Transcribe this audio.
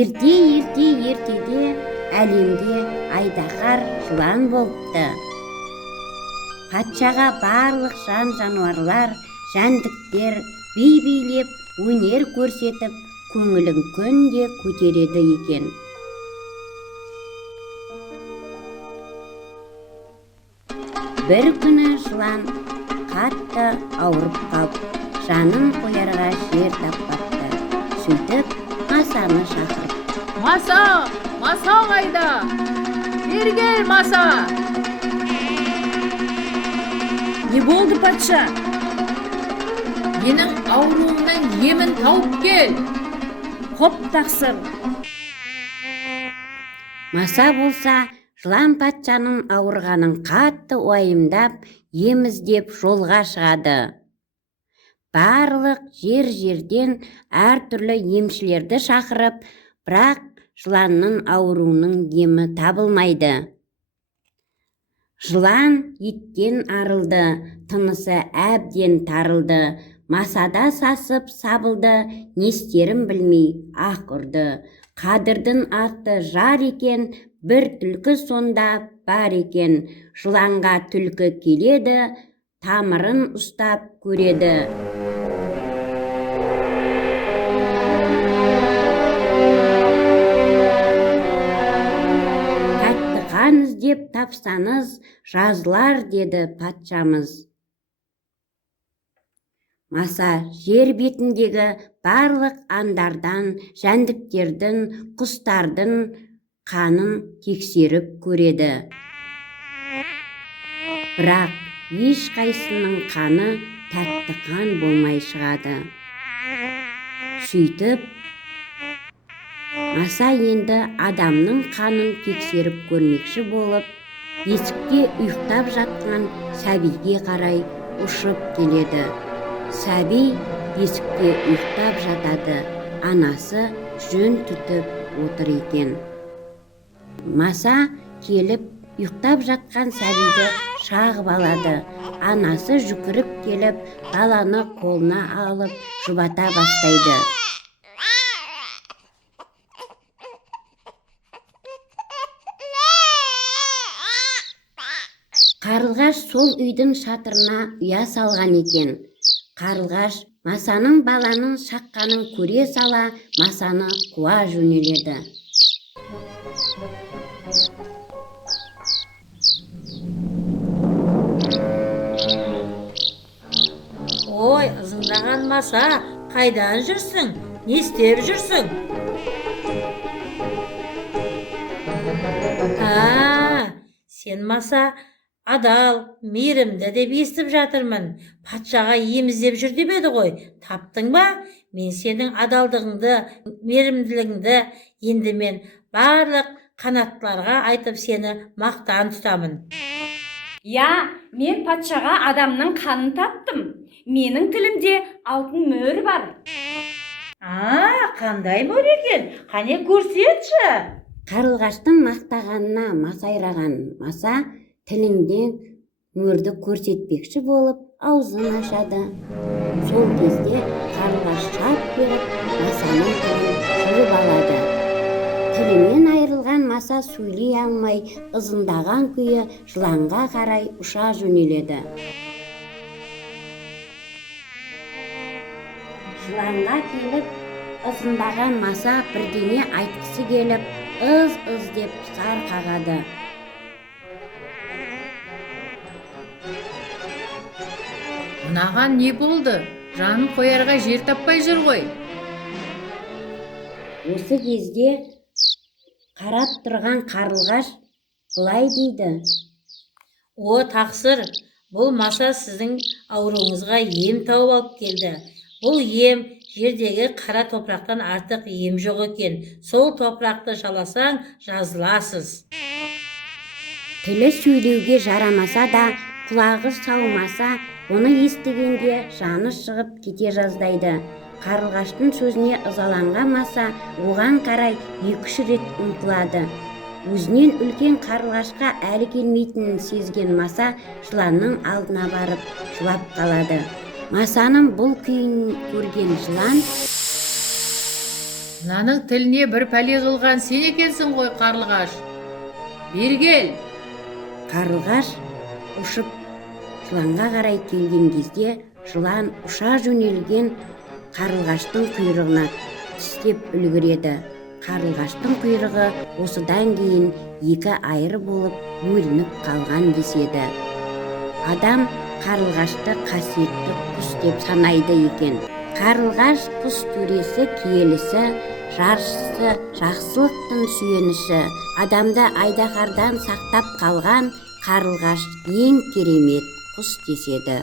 ертеде әлемге айдаһар жылан болыпты. Патшаға барлық жан-жануарлар, жәндіктер би билеп, өнер көрсетіп, көңілін күнде көтереді екен. Бір күні жылан қатты ауырып қалып, жанын қоярға жер таппапты. Сөйтіп, масаны шақырып: Маса қайда? Бері кел, Маса! Не болды, патша? Менің ауруымның емін тауып кел. Хоп, тақсыр. Маса болса, жылан патшаның ауырғанын қатты уайымдап, ем іздеп жолға шығады. Барлық жерден әртүрлі емшілерді шақырып, бірақ жыланның ауруының емі табылмайды. Жылан еттен арылды, тынысы әбден тарылды. Масада сасып сабылды, не істерін білмей аһ ұрды. Қадырдың аты жар екен, бір түлкі сонда бар екен. Жыланға түлкі келеді, тамырын ұстап көреді. Тәтті қан іздеп тапсаңыз, жазылар деді патшамыз. Маса жер бетіндегі барлық аңдардан, жәндіктердің, құстардың қанын тексеріп көреді. Бірақ ешқайсының қаны тәтті қан болмай шығады. Сөйтіп, Маса енді адамның қанын тексеріп көрмекші болып, есікте ұйықтап жатқан сәбиге қарай ұшып келеді. Сәби есікте ұйықтап жатады, анасы жөн түтіп отыр екен. Маса келіп ұйықтап жатқан сәбиді шағып алады. Анасы жүгіріп келіп, баланы қолына алып жұбата бастайды. Қарлығаш сол үйдің шатырына ұя салған екен. Қарлығаш Масаның баланың шаққанын көре сала, Масаны қуа жөнеледі. Ой, ызыңдаған Маса, қайдан жүрсің? Не істеп жүрсің? Сен Маса адал, мейірімді деп естіп жатырмын. Патшаға ем іздеп жүр деп еді ғой. Таптың ба? Мен сенің адалдығыңды, мейірімділігіңді енді мен барлық қанаттыларға айтып сені мақтан тұтамын. Мен патшаға адамның қанын таптым. Менің тілімде алтын мөр бар. Қандай мөр екен? Қане көрсетші. Қарлығаштың мақтағанына масайраған Маса тілінде мөрді көрсетпекші болып аузын ашады. Сол кезде қарлығаш шап беріп Масаның тілін жұлып алады. Тілімен айырылған Маса сөйлей алмай, ызыңдаған күйі жыланға қарай ұша жөнеледі. Жыланға келіп, ызыңдаған Маса бірдеңе айтқысы келіп, ыз деп сар қағады. Мынаған не болды? Жанын қоярға жер таппай жүр ғой. Осы кезде қарап тұрған қарлығаш былай дейді: Тақсыр, бұл Маса сіздің ауруыңызға ем тауып алып келді. Бұл ем жердегі қара топырақтан артық ем жоқ екен. Сол топырақты жаласаң, жазыласыз. Тілі сөйлеуге жарамаса да, құлағы саумаса, оны естігенде жаны шығып кете жаздайды. Қарлығаштың сөзіне ызаланған Маса оған қарай 2-3 рет ұмтылады. Өзінен үлкен қарлығашқа әлі келмейтінін сезген Маса жыланның алдына барып жылап қалады. Масаның бұл күйін көрген жылан: Мынаның тіліне бір пәле қылған сен екенсің ғой, қарлығаш. Бері кел. Қарлығаш ұшып жыланға қарай келген кезде жылан ұша жөнелген қарлығаштың құйрығына тістеп үлгереді. Қарлығаштың құйрығы осыдан кейін екі айыр болып бөлініп қалған деседі. Адам қарлығашты қасиетті құс деп санайды екен. Қарлығаш құс төресі, киелісі, жаршысы, жақсылықтың сүйеніші, адамды айдаһардан сақтап қалған қарлығаш ең керемет құс деседі.